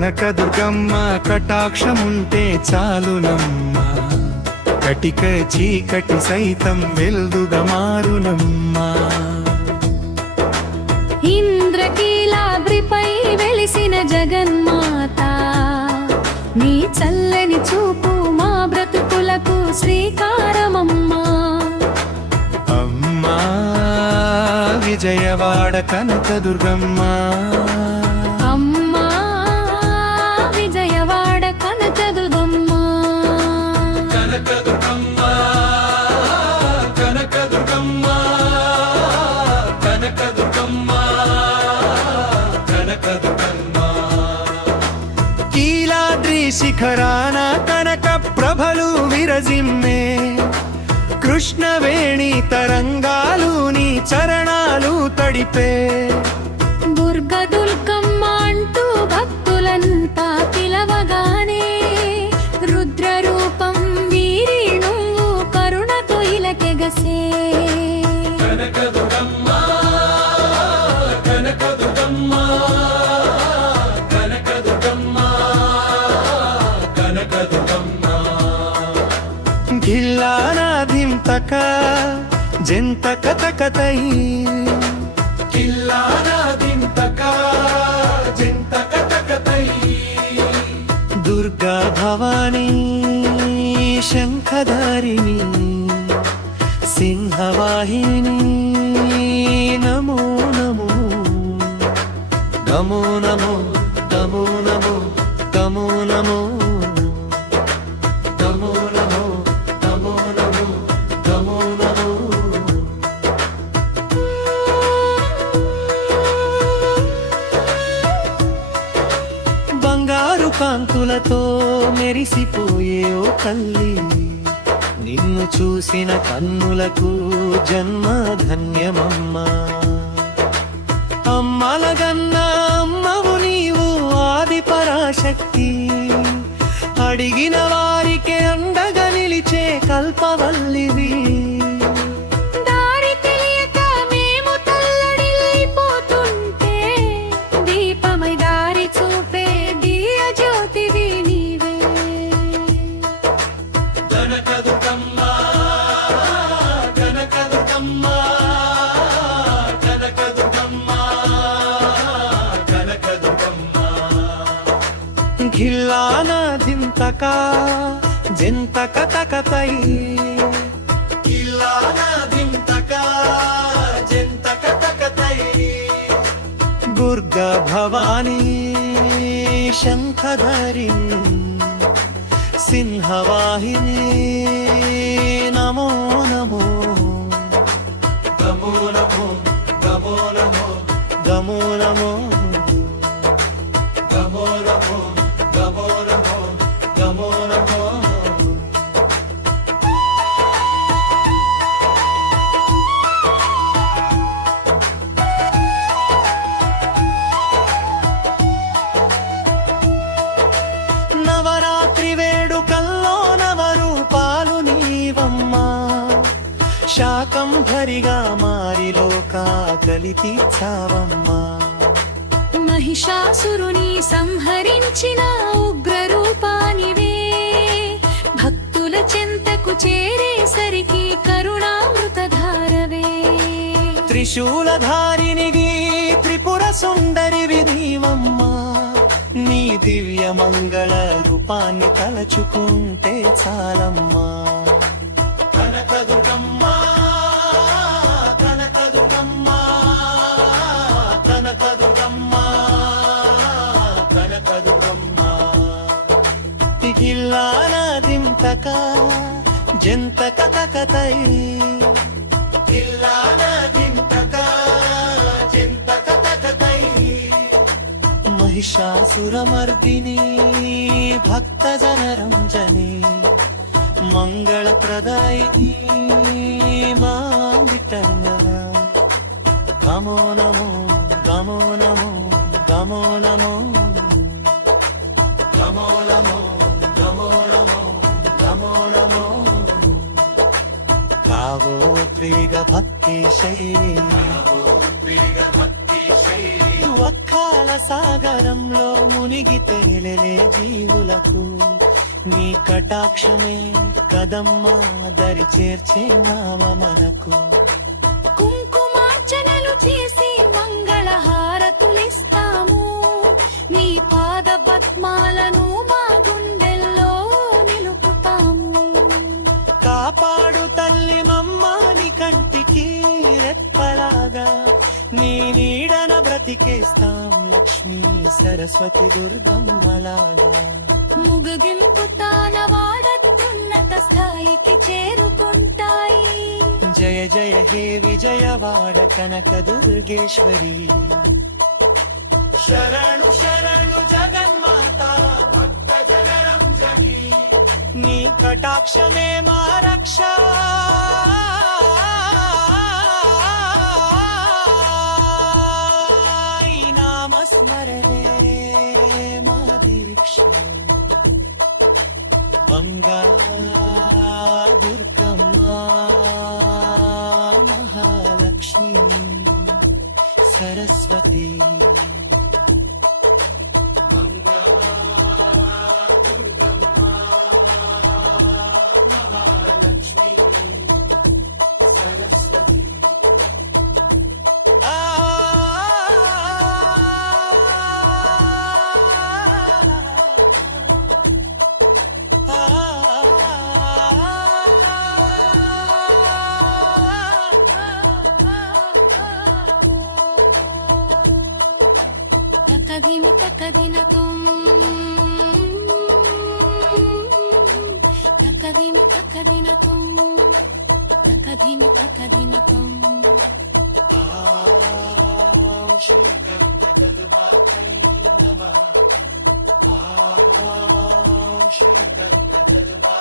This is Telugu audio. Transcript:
కనకదుర్గమ్మ కటాక్షముంటే చాలునమ్మా, కటిక చీకటి సైతం వెల్దుగా మారునమ్మా. ఇంద్రకీలాద్రిపై వెలిసిన జగన్మాత, నీ చల్లని చూపు మా బ్రతుకులకు శ్రీకారమమ్మా. అమ్మా విజయవాడ కనకదుర్గమ్మ, అమ్మా విజయవాడ కనకదుర్గమ్మ. కనకదుర్గమ్మ కనకదుర్గమ్మ కనకదుర్గమ్మ కనకదుర్గమ్మ. కీలాద్రి శిఖరాన కనక ప్రభలు విరజిమ్మే, కృష్ణవేణి తరంగాలు నీ చరణాలు తడిపే. దుర్గదుర్గమ్మ అంటూ భక్తులంతా పిలవగానే, రుద్రరూపం వీరి నువ్వు కరుణతో ఇలకెగసే. కనకదుర్గమ్మ కనకదుర్గమ్మ కనకదుర్గమ్మ కనకదుర్గమ్మ. గిల్లానాధింతక జంతక తకతై, గిల్లానాధింతక జంతక తకతై. దుర్గా భవానీ శంఖధారిణి సింహవాహిని, నమో నమో నమో నమో నమో నమో నమో నమో నమో నమో నమో నమో నమో నమో. బంగారు కాంతులతో మెరిసిపోయే ఓ తల్లి, నిన్ను చూసిన కన్నులకు జన్మ ధన్యమమ్మా. అమ్మలగన్న అమ్మవు నీవు ఆది పరాశక్తి, అడిగిన వారికి అండగా నిలిచే కల్పవల్లివి. దారి తెలియక మేము తల్లడిల్లిపోతుంటే, దీపమై దారి చూపే దియ జ్యోతివి నీవే. కనకదుర్గమ్మ కనకదుర్గమ్మ కనకదుర్గమ్మ కనకదుర్గమ్మ. గిల్లానాధింతక జంతక తకతై, గిల్లానాధింతక జంతక తకతై. దుర్గా భవానీ శంఖధారిణి సింహవాహిని, నమో నమో నమో నమో నమో నమో నమో నమో నమో నమో నమో నమో నమో నమో. నవరాత్రి వేడుకల్లో నవరూపాలు నీవమ్మా, శాకంభరిగా మారి లోకాకలి తీర్చావమ్మా. మహిషాసురుని సంహరించిన ఉగ్రరూపానివే, భక్తుల చెంతకు చేరేసరికి కరుణామృతధారవే. త్రిశూలధారినివి త్రిపుర సుందరివి నీవమ్మా, నీ దివ్య మంగళ రూపాన్ని తలచుకుంటే చాలమ్మా. కనకదుర్గమ్మ కనకదుర్గమ్మ కనకదుర్గమ్మ కనకదుర్గమ్మ. గిల్లానాధింతక జంతక తకతై, గిల్లానాధింతక జంతక తకతై. మహిషాసురమర్దిని భక్తజనరంజని, మంగళప్రదాయిని మా విఠల. నమో నమో నమో నమో నమో నమో నమో నమో నమో నమో నమో నమో. కావోద్వేగ భక్తి శైలి, వక్కాల సాగరంలో మునిగి తేలెలే జీవులకు నీ కటాక్షమే కదమ్మా దరి చేర్చే నావ మనకు. కుంకుమార్చనలు చేసి మంగళ హారతులిస్తాము, నీ పాద పద్మాలను మా గుండెల్లో నిలుపుతాము. కాపాడు తల్లి మమ్మాని కంటికి రెప్పలాగా, నీ నీడన బ్రతికేస్తాం లక్ష్మీ సరస్వతి దుర్గమ్మలాగా. ముగుదింపు తానవాడత్యున్నత స్థాయికి చేరుకుంటాయి. జయ జయ హే విజయవాడ కనక దుర్గేశ్వరి. శరణు శరణు జగన్మాత భక్త జనరం జగి, నీ కటాక్షమే మా రక్ష. ఈ నామస్మరణే మా దీక్ష. గంగా దుర్గమ్మ మహాలక్ష్మి సరస్వతి. గంగా దుర్గమ్మ మహాలక్ష్మి సరస్వతి. తకదిమ తకదినతం, తకదిమ తకదినతం, తకదిమ తకదినతం. శ్రీ కర్ణగర్భాకై నమః. శ్రీ కర్ణగర్భా